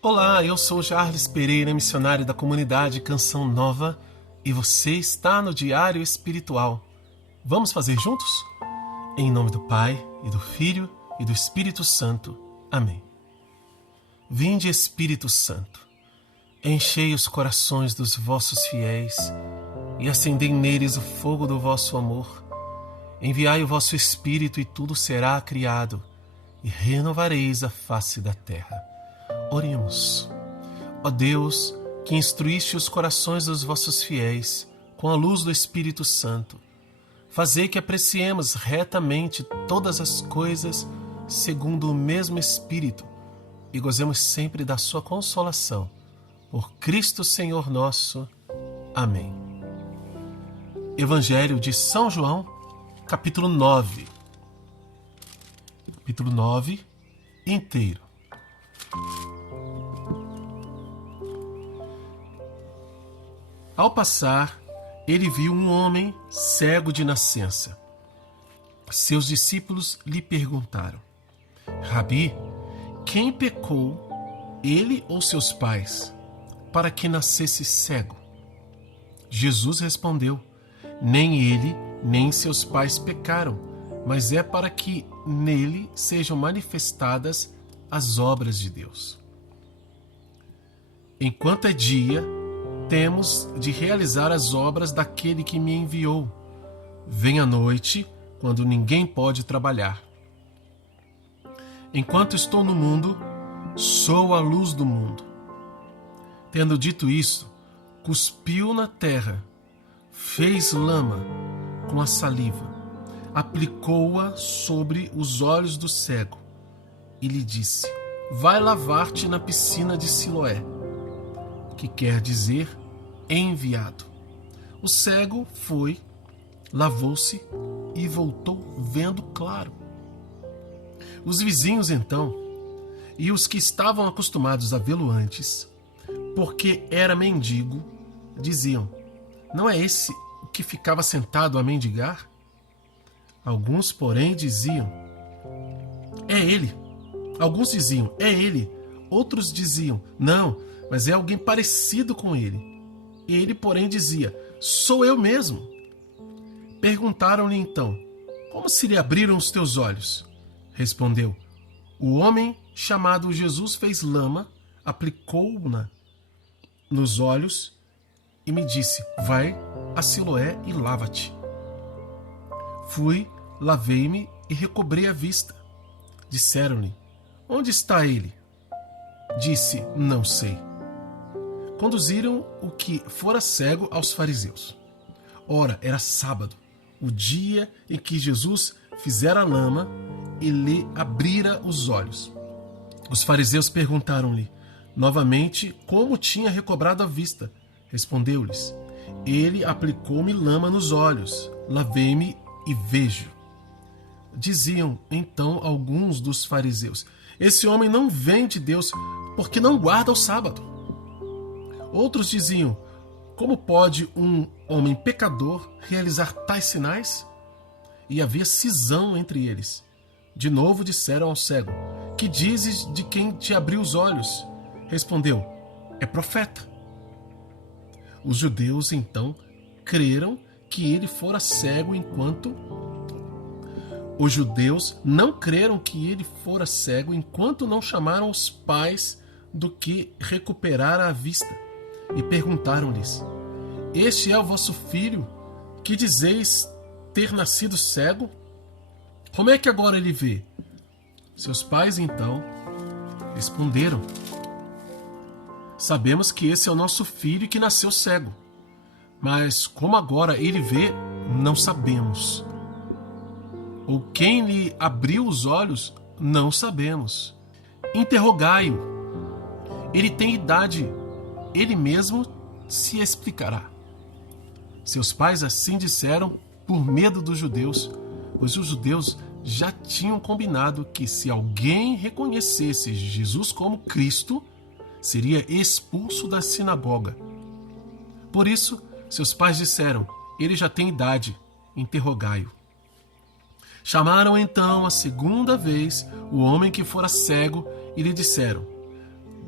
Olá, eu sou Jarles Pereira, missionário da comunidade Canção Nova, e você está no Diário Espiritual. Vamos fazer juntos? Em nome do Pai, e do Filho, e do Espírito Santo. Amém. Vinde, Espírito Santo, enchei os corações dos vossos fiéis, e acendei neles o fogo do vosso amor. Enviai o vosso Espírito, e tudo será criado, e renovareis a face da terra. Oremos. Ó Deus, que instruíste os corações dos vossos fiéis com a luz do Espírito Santo, fazei que apreciemos retamente todas as coisas segundo o mesmo Espírito e gozemos sempre da sua consolação. Por Cristo Senhor nosso. Amém. Evangelho de São João, capítulo 9. Capítulo 9 inteiro. Ao passar, ele viu um homem cego de nascença. Seus discípulos lhe perguntaram: Rabi, quem pecou, ele ou seus pais, para que nascesse cego? Jesus respondeu: Nem ele, nem seus pais pecaram, mas é para que nele sejam manifestadas as obras de Deus. Enquanto é dia, temos de realizar as obras daquele que me enviou. Vem a noite, quando ninguém pode trabalhar. Enquanto estou no mundo, sou a luz do mundo. Tendo dito isso, cuspiu na terra, fez lama com a saliva, aplicou-a sobre os olhos do cego e lhe disse: Vai lavar-te na piscina de Siloé, que quer dizer enviado. O cego foi, lavou-se e voltou vendo claro. Os vizinhos então, e os que estavam acostumados a vê-lo antes, porque era mendigo, diziam: Não é esse o que ficava sentado a mendigar? Alguns, porém, diziam: É ele. Alguns diziam: É ele. Outros diziam: Não, mas é alguém parecido com ele. Ele, porém, dizia: Sou eu mesmo. Perguntaram-lhe então: Como se lhe abriram os teus olhos? Respondeu: O homem chamado Jesus fez lama, aplicou-na nos olhos e me disse: Vai a Siloé e lava-te. Fui, lavei-me e recobrei a vista. Disseram-lhe: Onde está ele? Disse: Não sei. Conduziram o que fora cego aos fariseus. Ora, era sábado, o dia em que Jesus fizera lama e lhe abrira os olhos. Os fariseus perguntaram-lhe novamente como tinha recobrado a vista. Respondeu-lhes: Ele aplicou-me lama nos olhos, lavei-me e vejo. Diziam então alguns dos fariseus: Esse homem não vem de Deus, porque não guarda o sábado. Outros diziam: Como pode um homem pecador realizar tais sinais? E havia cisão entre eles. De novo disseram ao cego: Que dizes de quem te abriu os olhos? Respondeu: É profeta. Os judeus então creram que ele fora cego enquanto... Os judeus não creram que ele fora cego enquanto não chamaram os pais do que recuperara a vista. E perguntaram-lhes: Este é o vosso filho, que dizeis ter nascido cego? Como é que agora ele vê? Seus pais então responderam: Sabemos que esse é o nosso filho que nasceu cego, mas como agora ele vê, não sabemos. Ou quem lhe abriu os olhos, não sabemos. Interrogai-o. Ele tem idade, ele mesmo se explicará. Seus pais assim disseram por medo dos judeus, pois os judeus já tinham combinado que se alguém reconhecesse Jesus como Cristo, seria expulso da sinagoga. Por isso, seus pais disseram: Ele já tem idade, interrogai-o. Chamaram então a segunda vez o homem que fora cego e lhe disseram: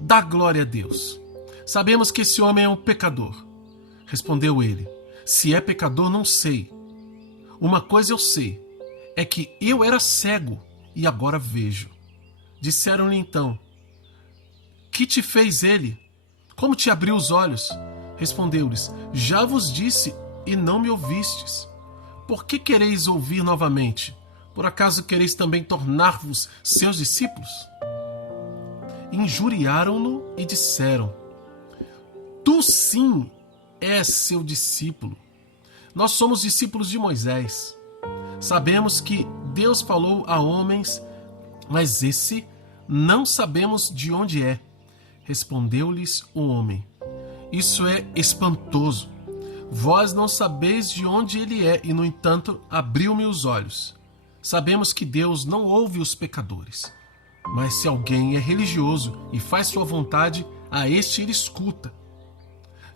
dá glória a Deus. Sabemos que esse homem é um pecador. Respondeu ele: se é pecador, não sei. Uma coisa eu sei, é que eu era cego e agora vejo. Disseram-lhe então: que te fez ele? Como te abriu os olhos? Respondeu-lhes: já vos disse e não me ouvistes. Por que quereis ouvir novamente? Por acaso quereis também tornar-vos seus discípulos? Injuriaram-no e disseram: tu sim és seu discípulo. Nós somos discípulos de Moisés. Sabemos que Deus falou a homens, mas esse não sabemos de onde é. Respondeu-lhes o homem: isso é espantoso. Vós não sabeis de onde ele é, e no entanto abriu-me os olhos. Sabemos que Deus não ouve os pecadores, mas se alguém é religioso e faz sua vontade, a este ele escuta.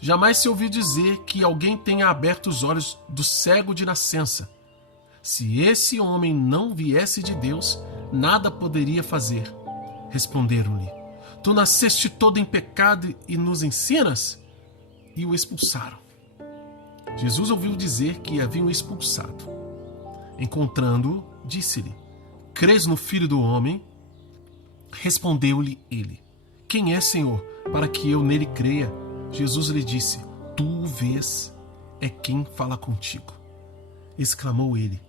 Jamais se ouviu dizer que alguém tenha aberto os olhos do cego de nascença. Se esse homem não viesse de Deus, nada poderia fazer. Responderam-lhe: tu nasceste todo em pecado e nos ensinas? E o expulsaram. Jesus ouviu dizer que haviam expulsado. Encontrando-o, disse-lhe: crês no Filho do Homem? Respondeu-lhe ele: quem é, Senhor, para que eu nele creia? Jesus lhe disse: tu o vês, é quem fala contigo. Exclamou ele: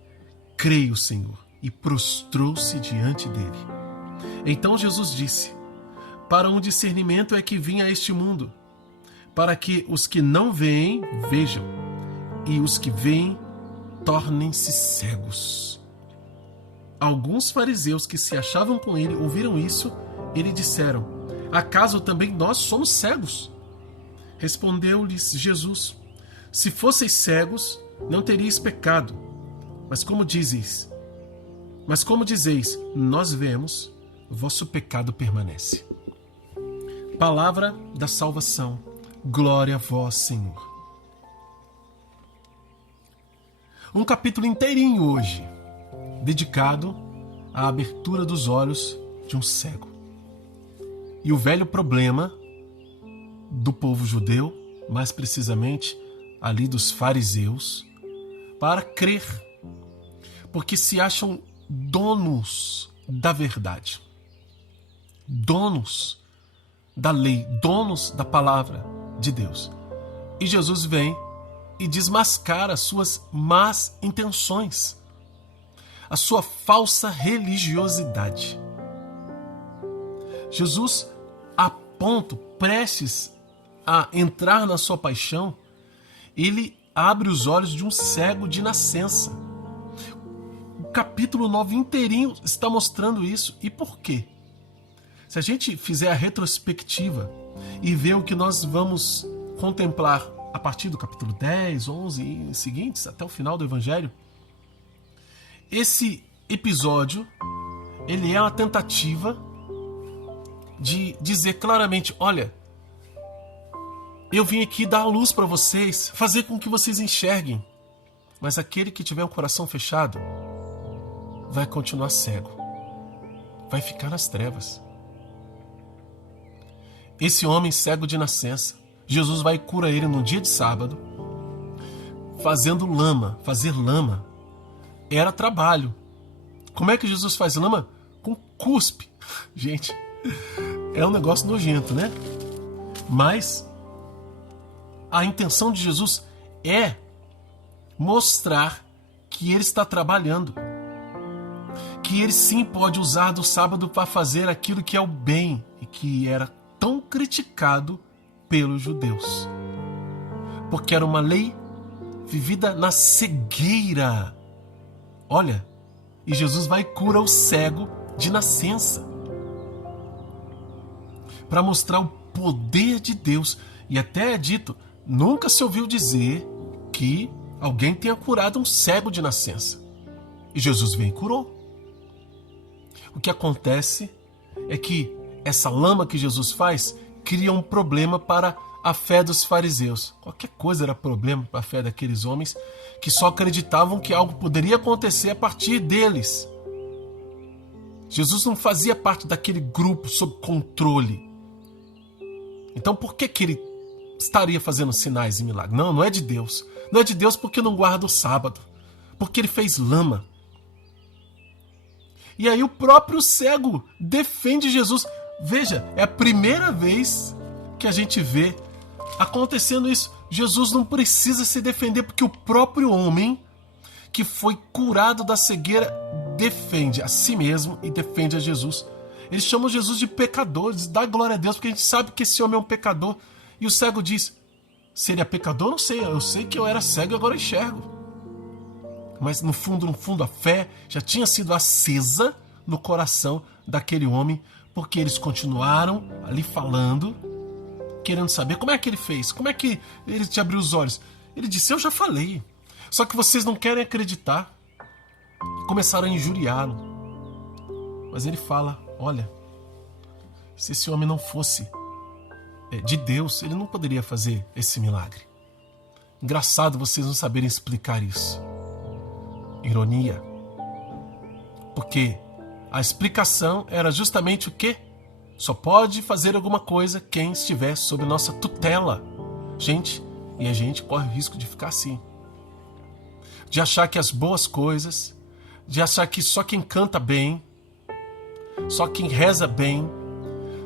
creio, Senhor, e prostrou-se diante dele. Então Jesus disse: para um discernimento é que vim a este mundo, para que os que não veem, vejam, e os que veem, tornem-se cegos. Alguns fariseus que se achavam com ele ouviram isso e lhe disseram: acaso também nós somos cegos? Respondeu-lhes Jesus: se fosseis cegos, não teríeis pecado. Mas como dizeis, nós vemos, vosso pecado permanece. Palavra da salvação. Glória a vós, Senhor. Um capítulo inteirinho hoje, dedicado à abertura dos olhos de um cego. E o velho problema do povo judeu, mais precisamente ali dos fariseus, para crer, porque se acham donos da verdade, donos da lei, donos da palavra de Deus. E Jesus vem e desmascara as suas más intenções, a sua falsa religiosidade. Jesus, a ponto, prestes a entrar na sua paixão, ele abre os olhos de um cego de nascença. O capítulo 9 inteirinho está mostrando isso. E por quê? Se a gente fizer a retrospectiva e ver o que nós vamos contemplar a partir do capítulo 10, 11 e seguintes, até o final do Evangelho, esse episódio, ele é uma tentativa de dizer claramente: olha, eu vim aqui dar a luz para vocês, fazer com que vocês enxerguem, mas aquele que tiver um coração fechado vai continuar cego, vai ficar nas trevas. Esse homem cego de nascença, Jesus vai e cura ele no dia de sábado, fazendo lama. Fazer lama era trabalho. Como é que Jesus faz lama? Com cuspe. Gente, é um negócio nojento, né? Mas a intenção de Jesus é mostrar que ele está trabalhando, que ele sim pode usar do sábado para fazer aquilo que é o bem e que era tão criticado pelos judeus, porque era uma lei vivida na cegueira. Olha, e Jesus vai e cura o cego de nascença para mostrar o poder de Deus. E até é dito, nunca se ouviu dizer que alguém tenha curado um cego de nascença. E Jesus vem e curou. O que acontece é que essa lama que Jesus faz cria um problema para a fé dos fariseus. Qualquer coisa era problema para a fé daqueles homens que só acreditavam que algo poderia acontecer a partir deles. Jesus não fazia parte daquele grupo sob controle. Então por que ele estaria fazendo sinais e milagres? Não, não é de Deus. Não é de Deus porque não guarda o sábado. Porque ele fez lama. E aí o próprio cego defende Jesus. Veja, é a primeira vez que a gente vê acontecendo isso. Jesus não precisa se defender porque o próprio homem que foi curado da cegueira defende a si mesmo e defende a Jesus. Eles chamam Jesus de pecador, eles dão glória a Deus porque a gente sabe que esse homem é um pecador. E o cego diz, se ele é pecador, não sei, eu sei que eu era cego e agora eu enxergo. Mas no fundo, a fé já tinha sido acesa no coração daquele homem, porque eles continuaram ali falando, querendo saber como é que ele fez, como é que ele te abriu os olhos. Ele disse, eu já falei, só que vocês não querem acreditar. Começaram a injuriá-lo. Mas ele fala, olha, se esse homem não fosse de Deus, ele não poderia fazer esse milagre. Engraçado vocês não saberem explicar isso. Ironia. Porque a explicação era justamente o quê? Só pode fazer alguma coisa quem estiver sob nossa tutela. Gente, e a gente corre o risco de ficar assim. De achar que as boas coisas, de achar que só quem canta bem, só quem reza bem,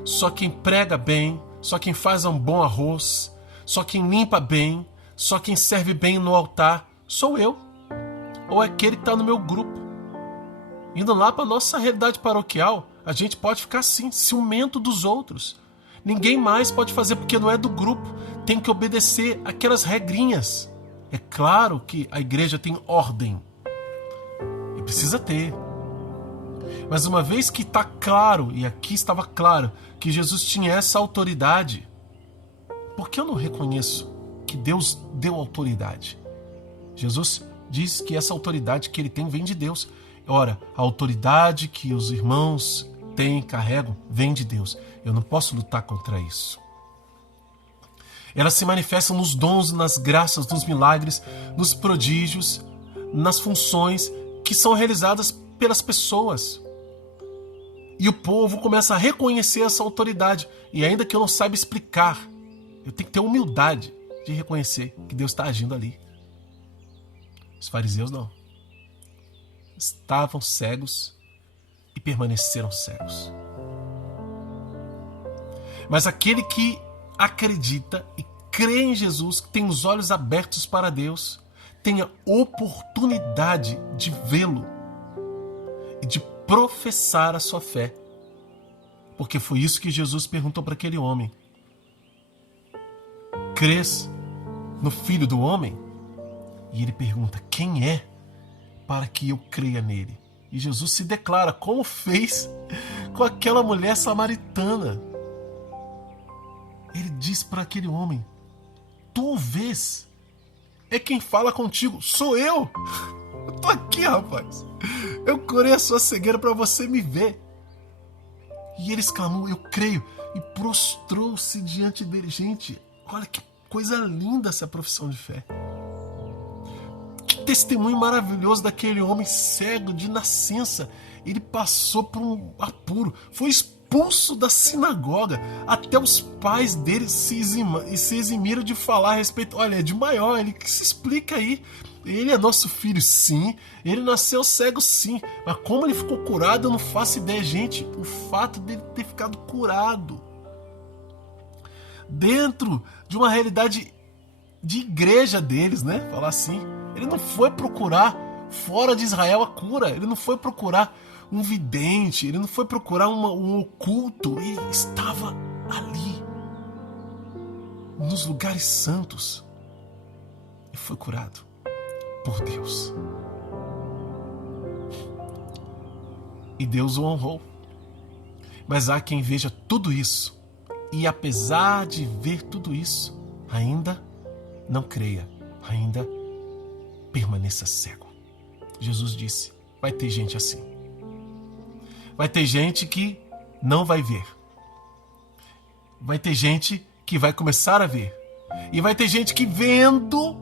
só quem prega bem, só quem faz um bom arroz, só quem limpa bem, só quem serve bem no altar, sou eu. Ou é aquele que está no meu grupo. Indo lá para a nossa realidade paroquial, a gente pode ficar assim, ciumento dos outros. Ninguém mais pode fazer porque não é do grupo. Tem que obedecer aquelas regrinhas. É claro que a igreja tem ordem. E precisa ter. Mas uma vez que está claro, e aqui estava claro, que Jesus tinha essa autoridade, por que eu não reconheço que Deus deu autoridade? Jesus diz que essa autoridade que ele tem vem de Deus. Ora, a autoridade que os irmãos têm, carregam, vem de Deus. Eu não posso lutar contra isso. Ela se manifesta nos dons, nas graças, nos milagres, nos prodígios, nas funções que são realizadas pelas pessoas. E o povo começa a reconhecer essa autoridade. E ainda que eu não saiba explicar, eu tenho que ter humildade de reconhecer que Deus está agindo ali. Os fariseus não. Estavam cegos e permaneceram cegos. Mas aquele que acredita e crê em Jesus, que tem os olhos abertos para Deus, tem a oportunidade de vê-lo e de professar a sua fé. Porque foi isso que Jesus perguntou para aquele homem. Crês no Filho do Homem? E ele pergunta, quem é para que eu creia nele? E Jesus se declara, como fez com aquela mulher samaritana. Ele diz para aquele homem, tu o vês? É quem fala contigo, sou eu. Eu tô aqui, rapaz. Eu curei a sua cegueira para você me ver. E ele exclamou, eu creio. E prostrou-se diante dele. Gente, olha que coisa linda essa profissão de fé. Que testemunho maravilhoso daquele homem cego de nascença. Ele passou por um apuro. Foi expulso da sinagoga. Até os pais dele se eximiram de falar a respeito. Olha, é de maior, ele que se explica aí. Ele é nosso filho, sim. Ele nasceu cego, sim. Mas como ele ficou curado, eu não faço ideia, gente. O fato dele ter ficado curado dentro de uma realidade de igreja deles, né? Falar assim. Ele não foi procurar fora de Israel a cura. Ele não foi procurar um vidente. Ele não foi procurar um oculto. Ele estava ali, nos lugares santos, e foi curado por Deus. E Deus o honrou. Mas há quem veja tudo isso e, apesar de ver tudo isso, ainda não creia, ainda permaneça cego. Jesus disse, vai ter gente assim. Vai ter gente que não vai ver. Vai ter gente que vai começar a ver. E vai ter gente que vendo,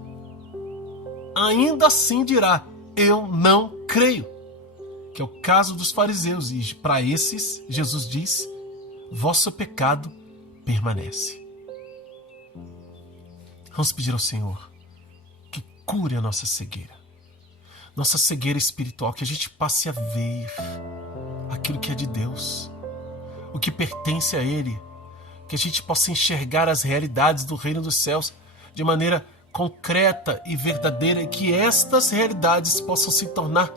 ainda assim dirá, eu não creio. Que é o caso dos fariseus. E para esses, Jesus diz, vosso pecado permanece. Vamos pedir ao Senhor que cure a nossa cegueira espiritual, que a gente passe a ver aquilo que é de Deus, o que pertence a Ele, que a gente possa enxergar as realidades do reino dos céus de maneira concreta e verdadeira, e que estas realidades possam se tornar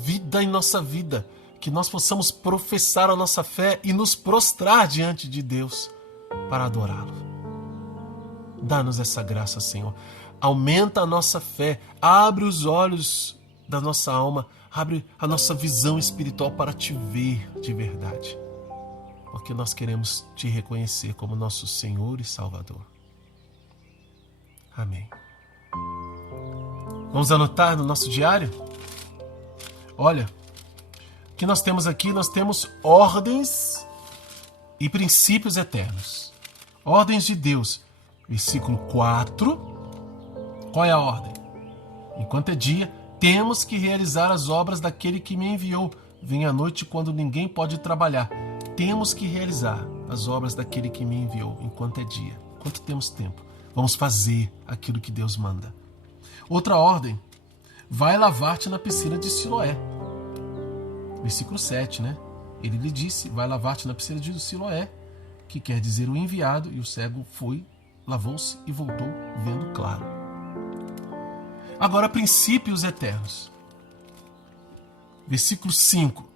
vida em nossa vida, que nós possamos professar a nossa fé e nos prostrar diante de Deus para adorá-lo. Dá-nos essa graça, Senhor. Aumenta a nossa fé, abre os olhos da nossa alma, abre a nossa visão espiritual para te ver de verdade, porque nós queremos te reconhecer como nosso Senhor e Salvador. Amém. Vamos anotar no nosso diário? Olha, o que nós temos aqui? Nós temos ordens e princípios eternos. Ordens de Deus. Versículo 4. Qual é a ordem? Enquanto é dia, temos que realizar as obras daquele que me enviou. Vem a noite quando ninguém pode trabalhar. Temos que realizar as obras daquele que me enviou enquanto é dia. Enquanto temos tempo, vamos fazer aquilo que Deus manda. Outra ordem. Vai lavar-te na piscina de Siloé. Versículo 7, né? Ele lhe disse, vai lavar-te na piscina de Siloé, que quer dizer o enviado, e o cego foi, lavou-se e voltou vendo claro. Agora, princípios eternos. Versículo 5.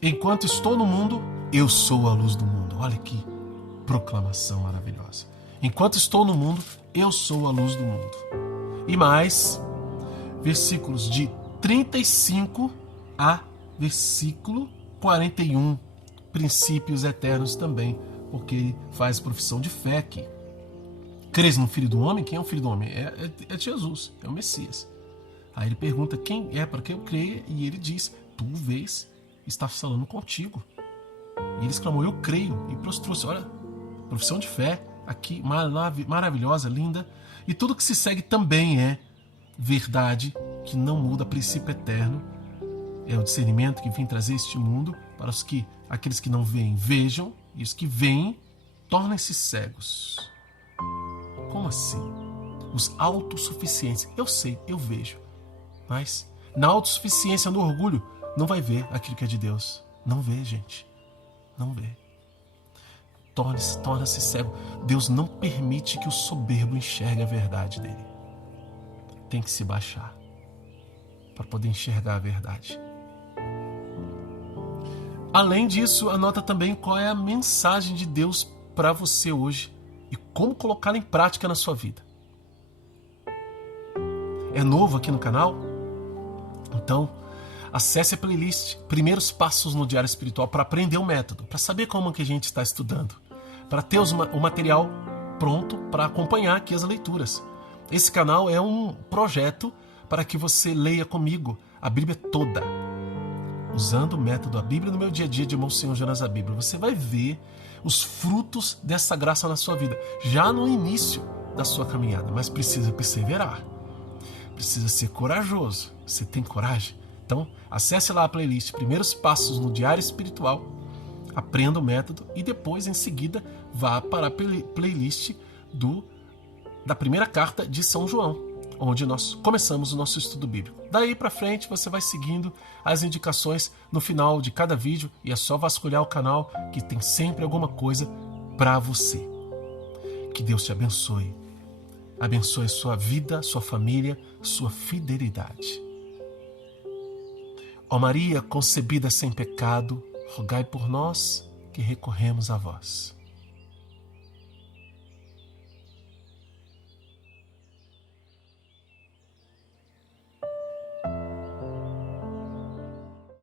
Enquanto estou no mundo, eu sou a luz do mundo. Olha que proclamação maravilhosa. Enquanto estou no mundo, eu sou a luz do mundo. E mais, versículos de 35 a versículo 41. Princípios eternos também, porque ele faz profissão de fé aqui. Crês no Filho do Homem? Quem é o Filho do Homem? É Jesus, é o Messias. Aí ele pergunta quem é para que eu creia, e ele diz, tu vês, está falando contigo. E ele exclamou, eu creio, e prostrou-se. Olha, profissão de fé aqui, maravilhosa, linda. E tudo que se segue também é verdade, que não muda, princípio eterno. É o discernimento que vem trazer este mundo para aqueles que não veem, vejam, e os que veem, tornem-se cegos. Como assim? Os autossuficientes. Eu sei, eu vejo. Mas na autossuficiência, no orgulho, não vai ver aquilo que é de Deus. Não vê, gente. Não vê. Torna-se cego. Deus não permite que o soberbo enxergue a verdade dele. Tem que se baixar para poder enxergar a verdade. Além disso, anota também qual é a mensagem de Deus para você hoje e como colocá-la em prática na sua vida. É novo aqui no canal? Então, acesse a playlist Primeiros Passos no Diário Espiritual para aprender o método, para saber como que a gente está estudando, para ter o material pronto para acompanhar aqui as leituras. Esse canal é um projeto para que você leia comigo a Bíblia toda, usando o método A Bíblia no meu dia a dia de Monsenhor Jonas a Bíblia. Você vai ver os frutos dessa graça na sua vida, já no início da sua caminhada, mas precisa perseverar, precisa ser corajoso. Você tem coragem? Então, acesse lá a playlist Primeiros Passos no Diário Espiritual, aprenda o método e depois, em seguida, vá para a playlist da primeira carta de São João, onde nós começamos o nosso estudo bíblico. Daí para frente você vai seguindo as indicações no final de cada vídeo e é só vasculhar o canal que tem sempre alguma coisa para você. Que Deus te abençoe. Abençoe sua vida, sua família, sua fidelidade. Ó Maria, concebida sem pecado, rogai por nós que recorremos a vós.